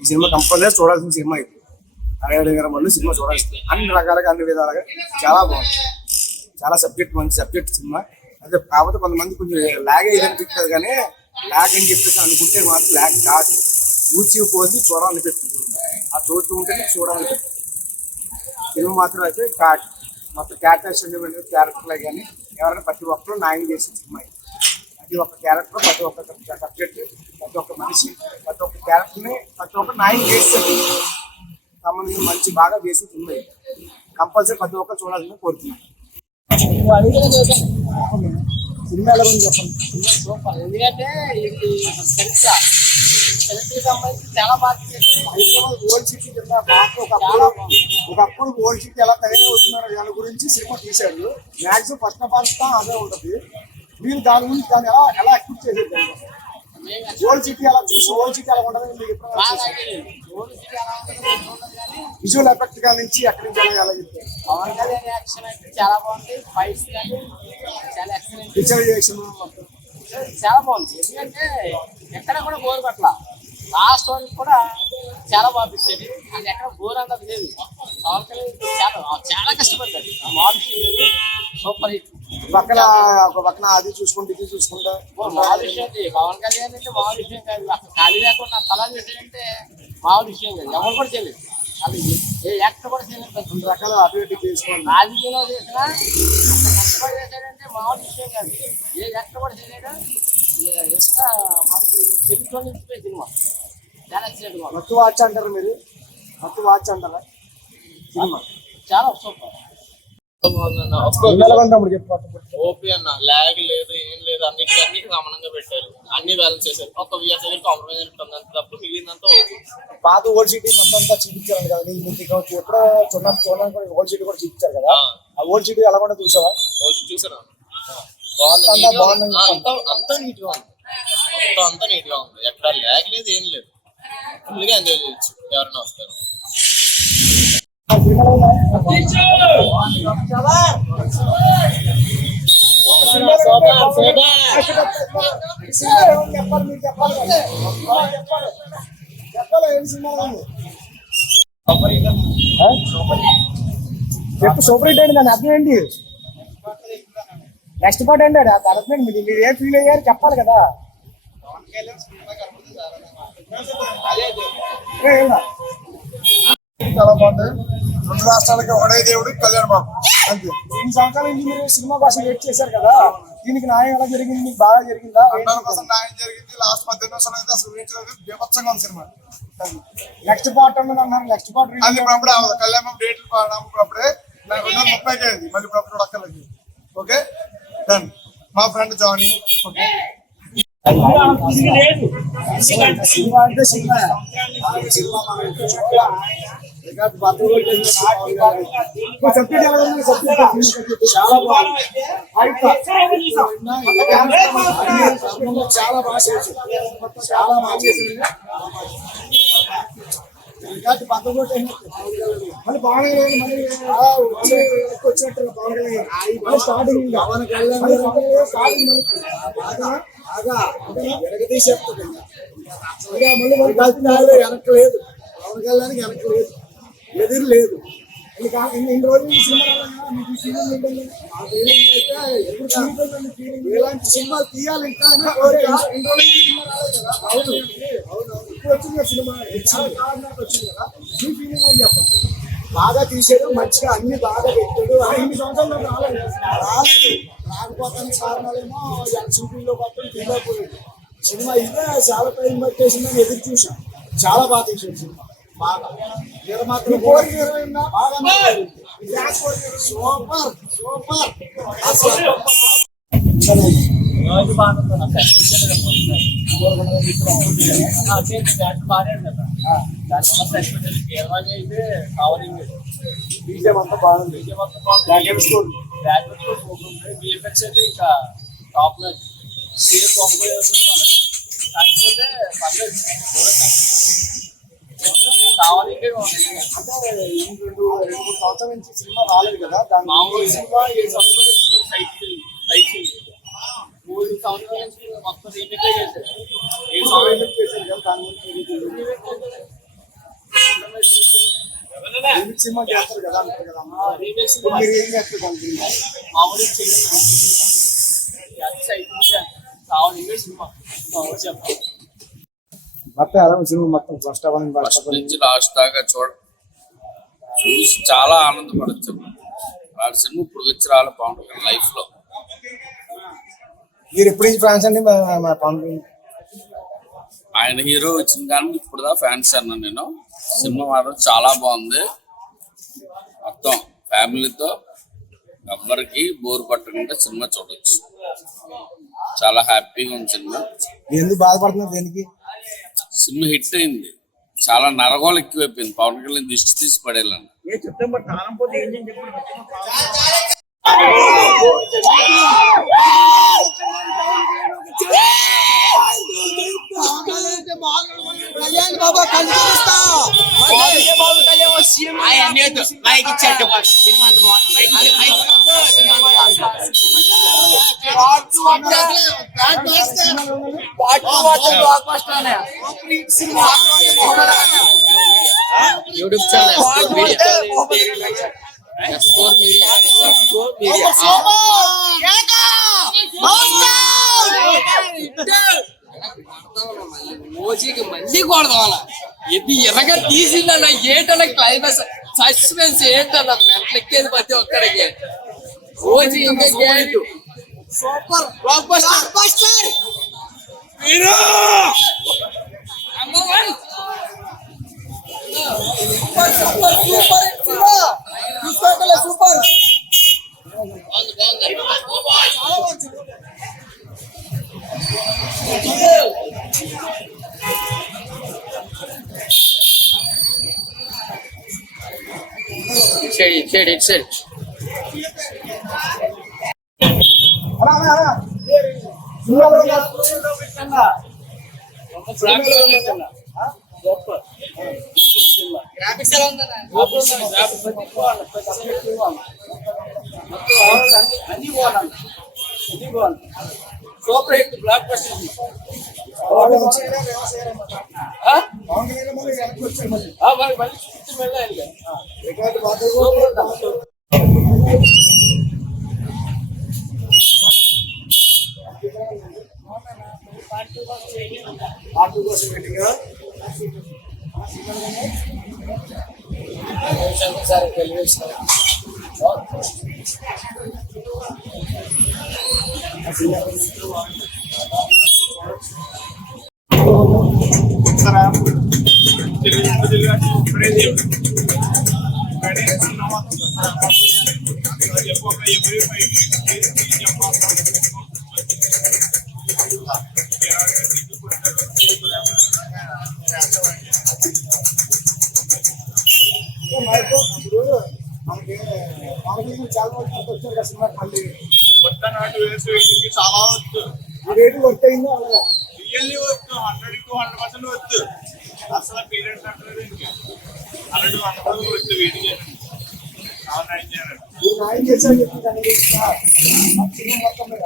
ఈ cinema compulsory చూడాల్సిన cinema ఇది. అరగడ గారు మళ్ళీ సినిమా చూడాల్సింది. అన్ని రకాలుగా అన్ని విధాలుగా చాలా బాగుంది. చాలా సబ్జెక్ట్ మంచి సబ్జెక్ట్ సినిమా. అదే కాకపోతే కొంతమంది కొంచెం లాగ్ అయ్యి అనిపిస్తుంది, కానీ లాగ్ అని చెప్పేసి అనుకుంటే మాత్రం లాగ్ కాదు. ఊచిపోతే చూడాలనిపిస్తుంది. ఆ చూస్తూ ఉంటేనే చూడాలనిపిస్తుంది. సినిమా మాత్రం అయితే మొత్తం క్యారెక్టర్లే కానీ ఎవరైనా ప్రతి ఒక్కరు న్యాయం చేసే సినిమా. ప్రతి ఒక్క క్యారెక్టర్, ప్రతి ఒక్క సబ్జెక్ట్, ప్రతి ఒక్క మనిషి, ప్రతి ఒక్క క్యారెక్టర్ని ప్రతి ఒక్క న్యాయం చేస్తుంది. సంబంధించి మంచి బాగా చేసి సినిమా కంపల్సరీ ప్రతి ఒక్కరు చూడాలని కోరుతున్నాను. సినిమా ఎలా ఉంది చెప్పండి. Cinema super. ఎందుకంటే ఇది చాలా బాగా హైదరాబాద్ ఓల్డ్ సిటీ కింద ఒకప్పుడు ఓల్డ్ సిటీ ఎలా తయారవుతున్నారు దాని గురించి సినిమా తీశాడు. మ్యాక్సిమం ఫస్ట్ ఆఫ్ ఆల్ అదే ఉంటుంది. మీరు దాని గురించి దాన్ని ఎలా ఎక్స్పెక్ట్ చేసేది? ఓల్డ్ సిటీ అలా చూసి ఓల్డ్ సిటీ ఎలా ఉంటుంది మీకు విజువల్ ఎఫెక్ట్ గా నుంచి అక్కడి నుంచి ఎలా చెప్తారు? పవన్ కళ్యాణ్ యాక్షన్ అయితే చాలా బాగుంది. ఫైట్స్ కానీ చాలా ఎక్సలెంట్. పిక్చరైజేషన్ చాలా బాగుంది. ఎందుకంటే ఎక్కడ కూడా బోర్ పట్ల లాస్ట్ వరకు కూడా చాలా బాగా పిచ్చేది. అది ఎక్కడ బోర్ అన్నది లేదు. పవన్ కళ్యాణ్ చాలా కష్టపడ్డాడు. ఆ మారుషి సూపర్ హిట్. పక్కన ఒక పక్కన అది చూసుకుంటే ఇది చూసుకుంటా మామూలు విషయం. పవన్ కళ్యాణ్ అంటే మామూలు విషయం కాదు. అసలు ఖాళీ లేకుండా తలాలు చేశాడంటే మామూలు విషయం కాదు. ఎవరు కూడా చేయలేదు. అది ఏ యాక్టర్ కూడా చేయలేదు. రెండు రకాల అభివృద్ధి చేసుకోండి. రాజకీయంలో చేసినా కష్టపడి చేశాడంటే మామూలు విషయం కాదు. ఏ యాక్టర్ కూడా చేయలేడు. ఇంకా మనకి చరిత్ర నిలిచిపోయే సినిమా చాలా ఎక్సలెంట్. మత్తు వాచ్ అంటారు మీరు? మత్తు వాచ్ అంటారా సినిమా? చాలా సూపర్. ఓపీ అన్న లాగ్ లేదు, ఏం లేదు, అన్నిటికీ సమానంగా పెట్టారు. అన్ని బ్యాలెన్స్ చేశారు. ఒక విఆర్ దగ్గర కాంప్రమైజ్ ఉంటుంది తప్ప మిగిలినంతా ఓపీ. పాత ఓల్డ్ సిటీ మొత్తం అంతా చూపించారు కదా. మీకు ఎప్పుడో చూడడానికి ఓల్డ్ సిటీ కూడా చూపించారు కదా. ఆ ఓల్డ్ సిటీ ఎలా కూడా చూసావా? చూసాను. బాగుంది. అంతా నీట్ గా ఉంది. మొత్తం అంతా నీట్ గా ఉంది. ఎక్కడ లాగ్ లేదు, ఏం లేదు. ఫుల్ గా ఎంజాయ్ చేయొచ్చు ఎవరైనా వస్తారు. చెప్పు సూపర్ హిట్ అండి. దాని అర్థం ఏంటి? నెక్స్ట్ పార్ట్ ఏంటి? అర్థం ఏంటి? మీరు ఏం ఫీల్ అయ్యారు చెప్పాలి కదా. చాలా బాగుంది. రెండు రాష్ట్రాలకి ఒకటే దేవుడు కళ్యాణ్ బాబు. అంతే. 3 సంవత్సరాల నుంచి మీరు సినిమా కోసం వెయిట్ చేశారు కదా. దీనికి న్యాయం ఎలా జరిగింది? మీకు బాగా జరిగిందా? 100% న్యాయం జరిగింది. లాస్ట్ 18 నిమిషాలు అయితే అసలు ఊహించలేదు. బీభత్సంగా ఉంది సినిమా. నెక్స్ట్ పార్ట్ అన్నారు. నెక్స్ట్ పార్ట్ అది ఇప్పుడు అవ్వదు. కళ్యాణ్ బాబు డేట్లు అప్పుడే 2030కి అయింది. మళ్ళీ ఇప్పుడు అప్పుడు అక్కర్లేదు. Okay done. మా ఫ్రెండ్ జానీ. ఓకే సినిమా అంటే సినిమా సబ్జెక్ట్ ఎలా ఉంది? సబ్జెక్ట్ చాలా బాగుంది. చాలా బాగా చేశారు. చాలా బాగా చేసింది. మళ్ళీ బాగా వచ్చినట్టు బాగా స్టార్టింగ్ ఎరగదీసేస్తుంది. మళ్ళీ వెనక్కి లేదు. పవన్ కళ్యాణ్కి వెనక్కి లేదు, ఎదురు లేదు. ఇన్ని రోజులు ఇలాంటి సినిమాలు తీయాలి ఇంకా అవును ఇప్పుడు వచ్చింది సినిమా. వచ్చింది కదా. మీ ఫీలింగ్ ఏం చెప్పండి? బాగా తీసాడు, మంచిగా అన్ని బాగా పెట్టాడు. 5 సంవత్సరాలు రాలేదు. రాకపోతానికి కారణాలేమో షూటింగ్లో మొత్తం తీయలేకపోయాడు. సినిమా ఇదే చాలా టైం పట్టేసిందని ఎదురు చూసాం. చాలా బాగా తీసాడు సినిమా. బాగా నిర్మాతలు కోరిక సూపర్ సూపర్. బీజం అంతా బాగుంది. బిఎఫ్ఎక్స్ అయితే ఇంకా టాప్ నోట్. కాకపోతే పర్లేదు కావాలి. అంటే 2-3 సంవత్సరాల నుంచి సినిమా రాలేదు కదా. మామూలు సినిమా 7 సంవత్సరాలు సైకిల్ 3 సంవత్సరాల నుంచి మొత్తం రీమేక్ చేశారు. 7 సంవత్సరాలు చేశారు కదా. దాని గురించి రీమేక్ సినిమా చేస్తారు కదా అంటారు కదా అమ్మ. రీమేక్స్ ఇప్పుడు మీరు ఏం చేస్తారు దాని గురించి? మామూలు కావాలి సినిమా చెప్పాలి. మొత్తం ఎలా ఉంది సినిమా మొత్తం ఫస్ట్ ఆఫ్ ఆల్ ఫస్ట్ నుంచి లాస్ట్ దాకా చూసి చాలా ఆనందపడచ్చు. వాడి సినిమా ఇప్పుడు వచ్చి రాలే పవన్ కళ్యాణ్ లైఫ్ లో. మీరు ఎప్పటి నుంచి ఫ్యాన్స్ అండి మా పవన్ కళ్యాణ్? ఆయన హీరో వచ్చిన కానీ ఇప్పుడు దా ఫ్యాన్స్ అన్నాను నేను. సినిమా మాత్రం చాలా బాగుంది. మొత్తం ఫ్యామిలీతో ఎవ్వరికి బోర్ పట్టకుండా సినిమా చూడొచ్చు. చాలా హ్యాపీగా ఉంది సినిమా. మీరు ఎందుకు బాధపడుతున్నారు దేనికి? సినిమా హిట్ అయింది. చాలా నరగోలు ఎక్కువైపోయింది. పవన్ కళ్యాణ్ దిష్టి తీసి పడేయాలని. యూట్యూబ్ ఛానల్ మోజీకి మళ్ళీ కొడదాం. ఇది ఎర్రగా తీసిందన్న ఏంటన్న క్లైమాక్స్ సస్పెన్స్ ఏంటన్న మెట్లెక్కేది ప్రతి ఒక్కరికి. మోజీ ఇంకా super blockbuster hero number 1 super super side graphics ఎలా ఉందన్న? అన్ని బాగుంది. Super hit blockbuster. కొట్టనాటు వేసి చాలా వచ్చు. రేటు వర్క్ అయిందో అలాగా రియల్లీ వచ్చు. 100% వచ్చు. అసలు పీరియడ్స్ అంటారు ఇంకా 100% వచ్చు. వెయిట్ చేయండి. చాలా నైన్ చేయాలి. మీరు న్యాయం చేశారు చెప్పి దాని గురించి సినిమా మొత్తం మీద